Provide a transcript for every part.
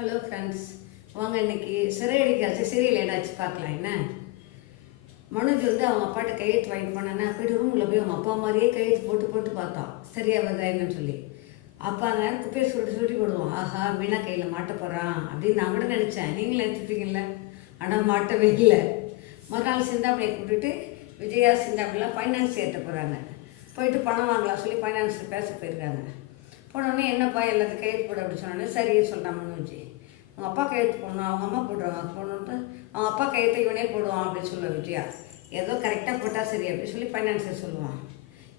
Hello friends, வாங்க இன்னைக்கு சிறையடிக்காச்சு serial என்னாச்சு பார்க்கலாம். என்ன மனோஜ் அவங்க அப்பாட்ட கையெழுத்து வாங்கிட்டு போனான்னா போய்ட்டு ரூமில் போய் அவங்க அப்பா மாதிரியே கையெழுத்து போட்டு போட்டு பார்த்தோம் சரியா வருதா என்னன்னு சொல்லி. அப்பா அந்த நேரம் குப்பையை சுருட்டி போடுவோம். ஆஹா, மீனா கையில் மாட்ட போகிறான் அப்படின்னு நான் கூட நினச்சேன். நீங்களும் நினச்சிருப்பீங்கள்ல. ஆனால் மாட்டவே இல்லை. மறுநாள் சிந்தாமணியை கூப்பிட்டுட்டு விஜயா சிந்தாமணிலாம் ஃபைனான்ஸ் ஏற்ற போகிறாங்க. போயிட்டு பணம் வாங்கலாம் சொல்லி ஃபைனான்ஸ் பேச போயிருக்காங்க. போனோடனே என்னப்பா எல்லாத்துக்கும் கையெழுத்து போட அப்படின்னு சொன்னோடனே சரி சொல்கிறான் மனோஜ். அவங்க அப்பா கையெழுத்து போடணும், அவங்க அம்மா போடுறாங்க போடணுன்ட்டு அவங்க அப்பா கையெழுத்தை இவனே போடுவான் அப்படின்னு சொல்லுவான் விஜயா. ஏதோ கரெக்டாக போட்டால் சரி அப்படின்னு சொல்லி ஃபைனான்ஸர் சொல்லுவான்.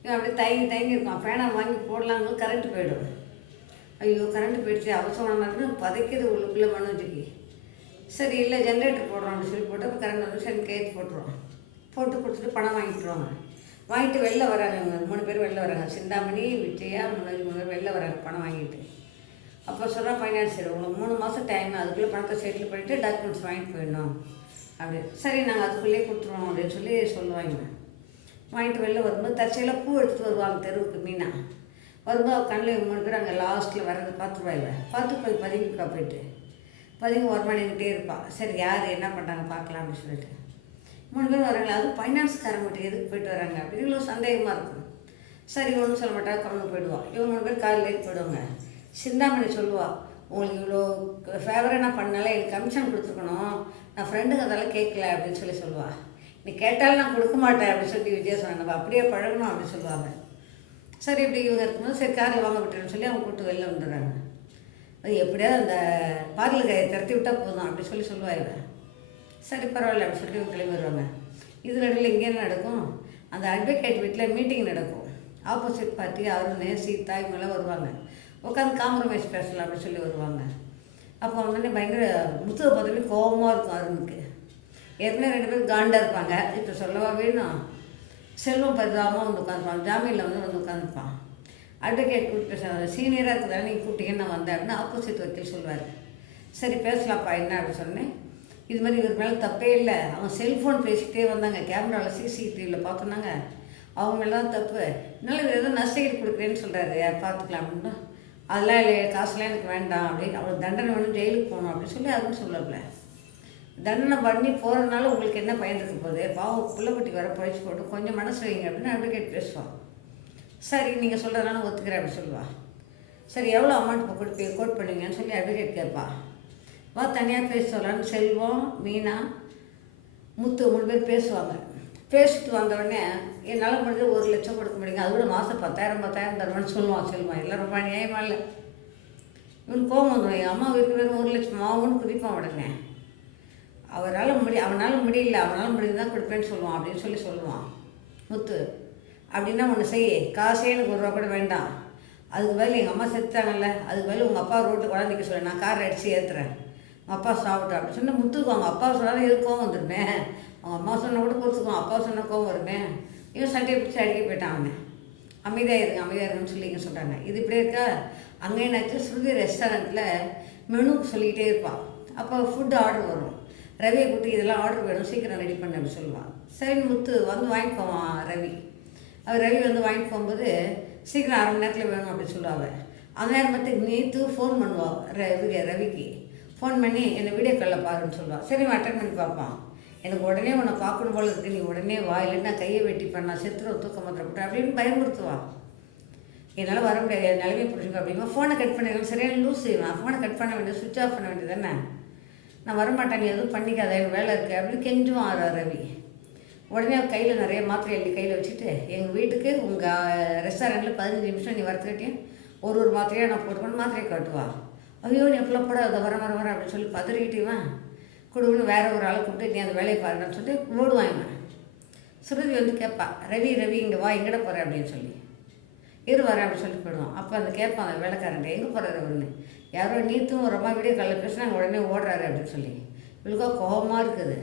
இவன் அப்படியே தயங்கி இருக்கான். ஃபேனை வாங்கி போடலாங்க, கரண்ட்டு போயிடும். ஐயோ கரண்ட்டு போயிடுச்சு அவசரமான மாதிரி பதைக்குது உள்ளுக்குள்ளே மனோஜுக்கு. சரி இல்லை ஜென்ரேட்டர் போடுறோம் அப்படின்னு சொல்லி போட்டு அப்போ கரண்ட் வந்து சரி கையெழுத்து போட்டுருவோம். போட்டு கொடுத்துட்டு பணம் வாங்கிட்டுருவாங்க. வாங்கிட்டு வெளில வராங்க. இவங்க 3 பேர் வெளில வராங்க. சிந்தாமணி, விஜயா, மனோஜ் 3 பேர் வெளில வராங்க பணம் வாங்கிட்டு. அப்போ சொல்கிறேன் ஃபைனான்ஸியர் உங்களுக்கு 3 மாதம் டைம், அதுக்குள்ளே பணத்தை செட்டில் பண்ணிவிட்டு டாக்குமெண்ட்ஸ் வாங்கிட்டு போயிடணும் அப்படி. சரி நாங்கள் அதுக்குள்ளேயே கொடுத்துருவோம் அப்படின்னு சொல்லி சொல்லுவாங்க. வாங்கிட்டு வெளில வரும்போது தற்செயலாக பூ எடுத்துகிட்டு வருவாங்க தெருவுக்கு மீனா. வரும்போது அவள் கண்ணில் 3 பேர் அங்கே லாஸ்ட்டில் வர்றது பார்த்துருவாங்க. பார்த்து போய் பதுங்கிக்கா போயிட்டு பதுங்கி வரமாட்டேங்கிட்டே இருப்பாள். சரி யார் என்ன பண்ணுறாங்க பார்க்கலாம் அப்படின்னு சொல்லிட்டு 3 பேர் வராங்களா. அதுவும் ஃபைனான்ஸ்காரங்கிட்ட எதுக்கு போயிட்டு வராங்க அப்படின்னு இவ்வளோ சந்தேகமாக இருக்கும். சரி ஒன்றும் சொல்ல மாட்டா, கவனம் போயிடுவாள். இவங்க 3 பேர் காலையில் போயிடுவாங்க. சிந்தாமணி சொல்லுவாள், உங்களுக்கு இவ்வளோ ஃபேவராக நான் பண்ணால எனக்கு கமிஷன் கொடுத்துருக்கணும், நான் ஃப்ரெண்டுக்கு அதெல்லாம் கேட்கல அப்படின்னு சொல்லி சொல்லுவாள். நீ கேட்டாலும் நான் கொடுக்க மாட்டேன் அப்படின்னு சொல்லி விஜயா சொன்னாங்க. அப்படியே பழகணும் அப்படின்னு சொல்லுவாங்க. சரி இப்படி இவங்க இருக்கும்போது சரி காரில் வாங்க விட்டுருன்னு சொல்லி அவங்க கூப்பிட்டு வெளில வந்துடுறாங்க. எப்படியாவது அந்த பார்லர் கையை திறத்தி விட்டால் போதும் அப்படி சொல்லி சொல்லுவாங்க. சரி பரவாயில்ல அப்படின்னு சொல்லிட்டு இவங்க கிளம்பி வருவாங்க. இது நடுவில் இங்கே என்ன நடக்கும், அந்த அட்வொகேட் வீட்டில் மீட்டிங் நடக்கும். ஆப்போசிட் பார்ட்டி அருண், சீதா இவங்கெல்லாம் வருவாங்க. உட்காந்து காம்ப்ரமைஸ் பேசலாம் அப்படின்னு சொல்லி வருவாங்க. அப்போ வந்தோடனே பயங்கர முத்துவை பார்த்தோன்னே கோபமாக இருக்கும் அருணுக்கு. ஏற்கனவே 2 பேரும் காண்டாக இருப்பாங்க. இப்போ சொல்லவா வேணும். செல்வம் பரிதாபமாக வந்து உட்காந்துருப்பான். ஜாமீனில் வந்து உட்காந்துருப்பான். அட்வொகேட் கூப்பிட்டு பேசுவாங்க. சீனியராக இருக்கிறதால நீங்கள் கூப்பிட்டீங்கன்னு நான் வந்தேன் அப்படின்னு ஆப்போசிட் வக்கீல் சொல்லுவார். சரி பேசலாம்ப்பா என்ன அப்படின்னு சொன்னேன். இது மாதிரி இவர் மேலே தப்பே இல்லை, அவங்க செல்ஃபோன் பேசிக்கிட்டே வந்தாங்க, கேமராவில் சிசிடிவியில் பார்த்தோன்னாங்க, அவங்க மேலே தான் தப்பு. இதனால் இவர் ஏதோ நஷ்டஈடு கொடுக்குறேன்னு சொல்கிறாரு, யார் பார்த்துக்கலாம் அப்படின்னு. அதெல்லாம் இல்லை, காசுலாம் எனக்கு வேண்டாம் அப்படின்னு, அவளுக்கு தண்டனை வேணும், ஜெயிலுக்கு போகணும் அப்படின்னு சொல்லி அதுவும் சொல்லல. தண்டனை பண்ணி போகிறதுனால உங்களுக்கு என்ன பயன் இருக்க போகுது, பாவம் பிள்ளைக்குட்டி வர பழிச்சு போட்டு கொஞ்சம் மனசு வைங்க அப்படின்னு அட்வொகேட் பேசுவான். சரி நீங்கள் சொல்கிறதுனால ஒத்துக்கிறேன் அப்படின்னு சொல்லுவாள். சரி எவ்வளோ அமௌண்ட் இப்போ கொடுப்பீங்க கோட் பண்ணுவீங்கன்னு சொல்லி அட்வொகேட் கேட்பா. வா தனியாக பேச சொல்லலான்னு செல்வம், மீனா, முத்து 3 பேர் பேசுவாங்க. பேசிட்டு வந்தோடனே என்னால் முடிஞ்ச 1 லட்சம் கொடுக்க முடியுங்க, அது கூட மாதம் 10,000 தருவான்னு சொல்லுவான் செல்வம். எல்லாம் ரொம்ப நியாயமாக இல்லை. இவனுக்கு கோபம் வந்துடும். எங்கள் அம்மா வீட்டுக்கு பேர் 1 லட்சம் ஆகும்னு குதிப்பான் உடனே. அவனால் முடியல, அவனால் முடிஞ்சுதான் கொடுப்பேன்னு சொல்லுவான் அப்படின்னு சொல்லி சொல்லுவான் முத்து. அப்படின்னா ஒன்று செய்ய, காசே எனக்கு 1 ரூபா கூட வேண்டாம், அதுக்கு பதில் எங்கள் அம்மா செத்துட்டாங்கல்ல, அதுக்கு பதில் உங்கள் அப்பா ரோட்டு கூட நிற்க சொல்லு, நான் காரை அடித்து ஏற்றுறேன், உங்கள் அப்பா சாப்பிட்டு அப்படின்னு சொன்னால் முத்துக்கு அவங்க அப்பா சொன்னாலும் எது கோவம் வந்துருமே. அவங்க அம்மா சொன்னால் கூட கொடுத்துக்குவோம், அப்பா சொன்னால் கோவம் வருமே. இவன் சட்டையை பிடிச்சி அடிக்க போயிட்டான். அவனை அமைதியாக இருங்கன்னு சொல்லி இங்கே சொல்கிறாங்க. இது இப்படியே இருக்கா. அங்கே என்னாச்சு, ஸ்ருதி ரெஸ்டாரண்ட்டில் மெனுக்கு சொல்லிக்கிட்டே இருப்பான். அப்போ ஃபுட்டு ஆர்டர் வரும். ரவியை கூட்டி இதெல்லாம் ஆர்டர் வேணும், சீக்கிரம் ரெடி பண்ண அப்படின்னு சொல்லுவான். சரி முத்து வந்து வாங்கிட்டு போவான் ரவி. ரவி வந்து வாங்கிட்டு போகும்போது சீக்கிரம் 1/2 மணி நேரத்தில் வேணும் அப்படின்னு சொல்லுவாங்க. அந்த நேரம் பார்த்து நேற்று ஃபோன் பண்ணுவாள் ரவிக்கு. ஃபோன் பண்ணி என்னை வீடியோ காலில் பாருன்னு சொல்லுவாள். சரி அட்டன் பண்ணி பார்ப்பான். எனக்கு உடனே உன்னை பார்க்கணும் போல இருக்குது, நீ உடனே வா, இல்லைன்னு நான் கையை வெட்டிப்பேன், நான் செத்துரும் தூக்க மாத்திரப்பட்டேன் அப்படின்னு பயமுறுத்துவான். என்னால் வர முடியாது, என் நிலைமை பிடிச்சிங்க அப்படின்னா ஃபோனை கட் பண்ணிடுறேன். சரியான லூஸ் செய்வேன். ஃபோனை கட் பண்ண வேண்டியது, சுவிட்ச் ஆஃப் பண்ண வேண்டியது தானே. நான் வரமாட்டேன், நீ எதுவும் பண்ணிக்காத, எனக்கு வேலை இருக்குது அப்படின்னு கெஞ்சுவான் ரவி. உடனே கையில் நிறைய மாத்திரை எழுதி கையில் வச்சுட்டு எங்கள் வீட்டுக்கு உங்கள் ரெஸ்டாரண்ட்டில் 15 நிமிஷம் நீ வரத்துக்கிட்டே ஒரு மாத்திரையாக நான் போட்டுக்கணும் மாத்திரையை காட்டுவாள். ஐயோ நீ எப்போ போட அதை வர அப்படின்னு சொல்லி பதறிக்கிட்டேவன். கொடுன்னு வேற ஒரு ஆளை கூப்பிட்டு நீ அந்த வேலையை பாருன்னு சொல்லிட்டு ஓடுவாங்க. சுருதி வந்து கேட்பா, ரவி இங்கே வா, எங்கட போகிற அப்படின்னு சொல்லி. வரேன் அப்படின்னு சொல்லிட்டு போயிடுவான். அப்போ அந்த கேட்பான் அந்த வேலைக்காரன்ட்டு, எங்கே போகிறாரு அவருன்னு. யாரோ நீத்தும் ஒரு அம்மா வீடியோ காலில் பேசினா உடனே ஓடுறாரு அப்படின்னு சொல்லி. இவளுக்கா கோபமாக இருக்குது.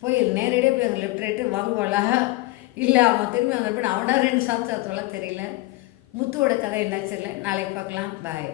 போய் நேரடியாக போய் அங்கே லெஃப்ட் ரைட்டு வாங்குவாளா இல்லை அவன் திரும்பி அங்கே போய் அவனா 2 சாப்பிட்டு தெரியல. முத்துவோட கதை என்னாச்சு இல்லை, நாளைக்கு பார்க்கலாம். பாய்.